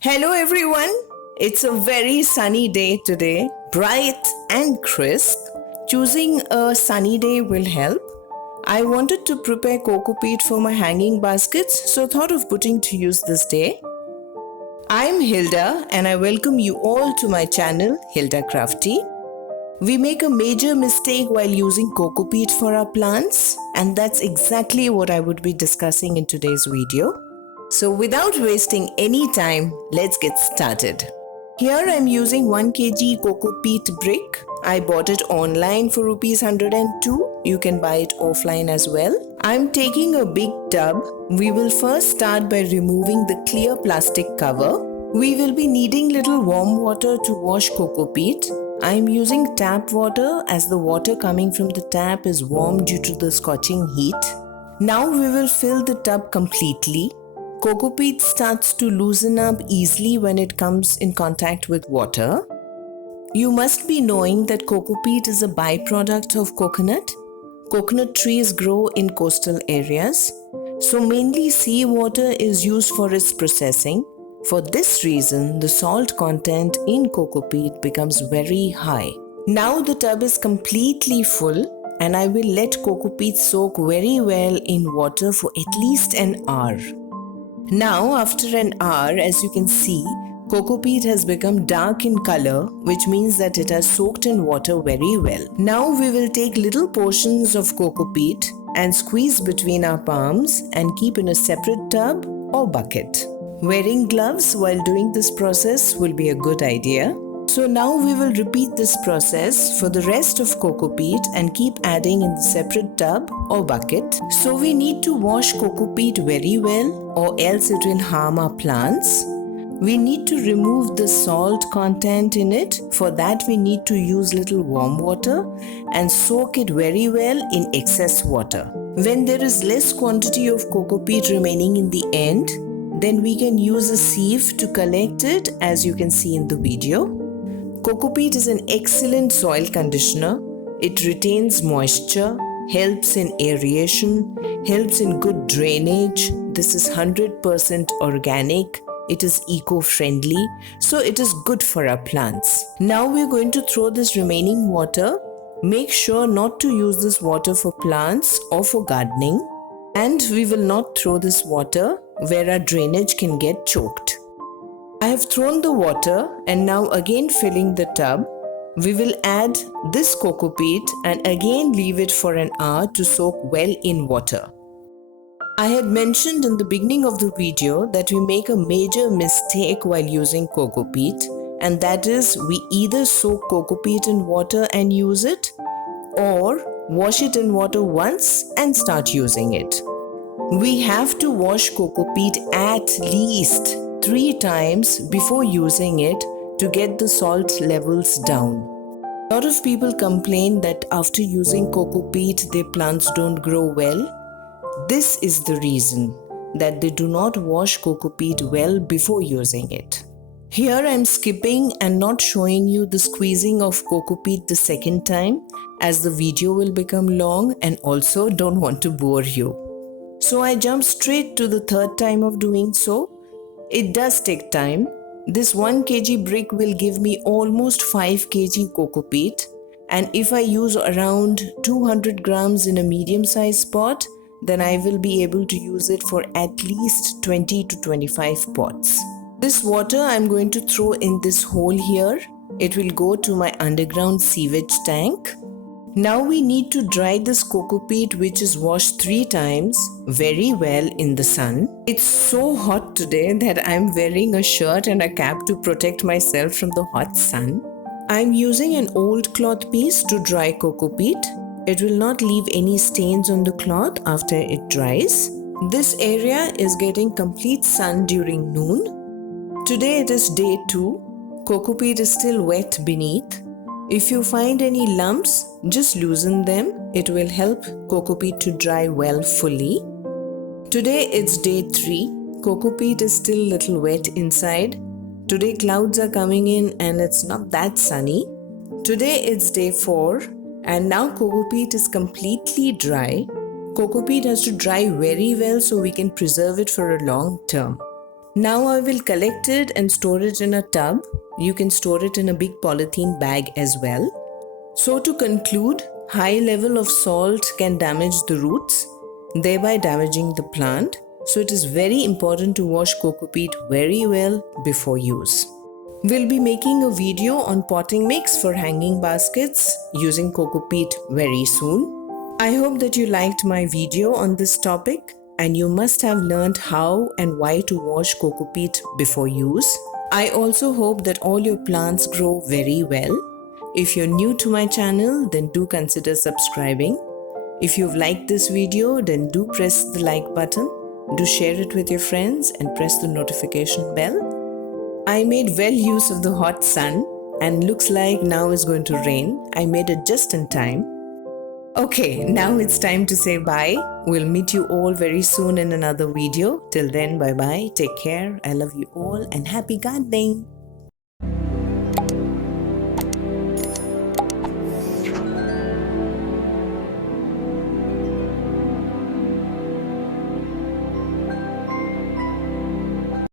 Hello everyone. It's a very sunny day today, bright and crisp. Choosing a sunny day will help. I wanted to prepare cocopeat for my hanging baskets, so thought of putting to use this day. I'm Hilda and I welcome you all to my channel HILDACRAFTY. We make a major mistake while using cocopeat for our plants, and that's exactly what I would be discussing in today's video. So without wasting any time, let's get started. Here I'm using 1 kg cocopeat brick. I bought it online for rupees 102. You can buy it offline as well. I'm taking a big tub. We will first start by removing the clear plastic cover. We will be needing little warm water to wash cocopeat. I'm using tap water as the water coming from the tap is warm due to the scorching heat. Now we will fill the tub completely. Cocopeat starts to loosen up easily when it comes in contact with water. You must be knowing that cocopeat is a byproduct of coconut. Coconut trees grow in coastal areas, so mainly seawater is used for its processing. For this reason, the salt content in cocopeat becomes very high. Now the tub is completely full and I will let cocopeat soak very well in water for at least an hour. Now, after an hour, as you can see, cocopeat has become dark in color, which means that it has soaked in water very well. Now we will take little portions of cocopeat and squeeze between our palms and keep in a separate tub or bucket. Wearing gloves while doing this process will be a good idea. So now we will repeat this process for the rest of cocopeat and keep adding in the separate tub or bucket. So we need to wash cocopeat very well or else it will harm our plants. We need to remove the salt content in it. For that we need to use little warm water and soak it very well in excess water. When there is less quantity of cocopeat remaining in the end, then we can use a sieve to collect it, as you can see in the video. Cocopeat is an excellent soil conditioner. It retains moisture, helps in aeration, helps in good drainage. This is 100% organic. It is eco-friendly, so it is good for our plants. Now we're going to throw this remaining water. Make sure not to use this water for plants or for gardening. And we will not throw this water where our drainage can get choked. I have thrown the water and now again filling the tub. We will add this cocopeat and again leave it for an hour to soak well in water. I had mentioned in the beginning of the video that we make a major mistake while using cocopeat, and that is we either soak cocopeat in water and use it or wash it in water once and start using it. We have to wash cocopeat at least 3 times before using it to get the salt levels down. A lot of people complain that after using cocopeat their plants don't grow well. This is the reason that they do not wash cocopeat well before using it. Here I am skipping and not showing you the squeezing of cocopeat the second time, as the video will become long and also don't want to bore you. So I jump straight to the third time of doing so. It does take time. This 1 kg brick will give me almost 5 kg cocopeat, and if I use around 200 grams in a medium-sized pot, then I will be able to use it for at least 20 to 25 pots. This water I'm going to throw in this hole here. It will go to my underground sewage tank. Now we need to dry this cocopeat, which is washed 3 times, very well in the sun. It's so hot today that I'm wearing a shirt and a cap to protect myself from the hot sun. I'm using an old cloth piece to dry cocopeat. It will not leave any stains on the cloth after it dries. This area is getting complete sun during noon. Today it is day 2. Cocopeat is still wet beneath. If you find any lumps, just loosen them. It will help cocopeat to dry well fully. Today it's day 3. Cocopeat is still little wet inside. Today clouds are coming in and it's not that sunny. Today it's day 4 and now cocopeat is completely dry. Cocopeat has to dry very well so we can preserve it for a long term. Now I will collect it and store it in a tub. You can store it in a big polythene bag as well. So to conclude, high level of salt can damage the roots, thereby damaging the plant. So it is very important to wash cocopeat very well before use. We'll be making a video on potting mix for hanging baskets using cocopeat very soon. I hope that you liked my video on this topic and you must have learned how and why to wash cocopeat before use. I also hope that all your plants grow very well. If you're new to my channel, then do consider subscribing. If you've liked this video, then do press the like button, do share it with your friends and press the notification bell. I made well use of the hot sun and looks like now it's going to rain. I made it just in time. Okay, now it's time to say bye. We'll meet you all very soon in another video. Till then, bye bye. Take care. I love you all and happy gardening.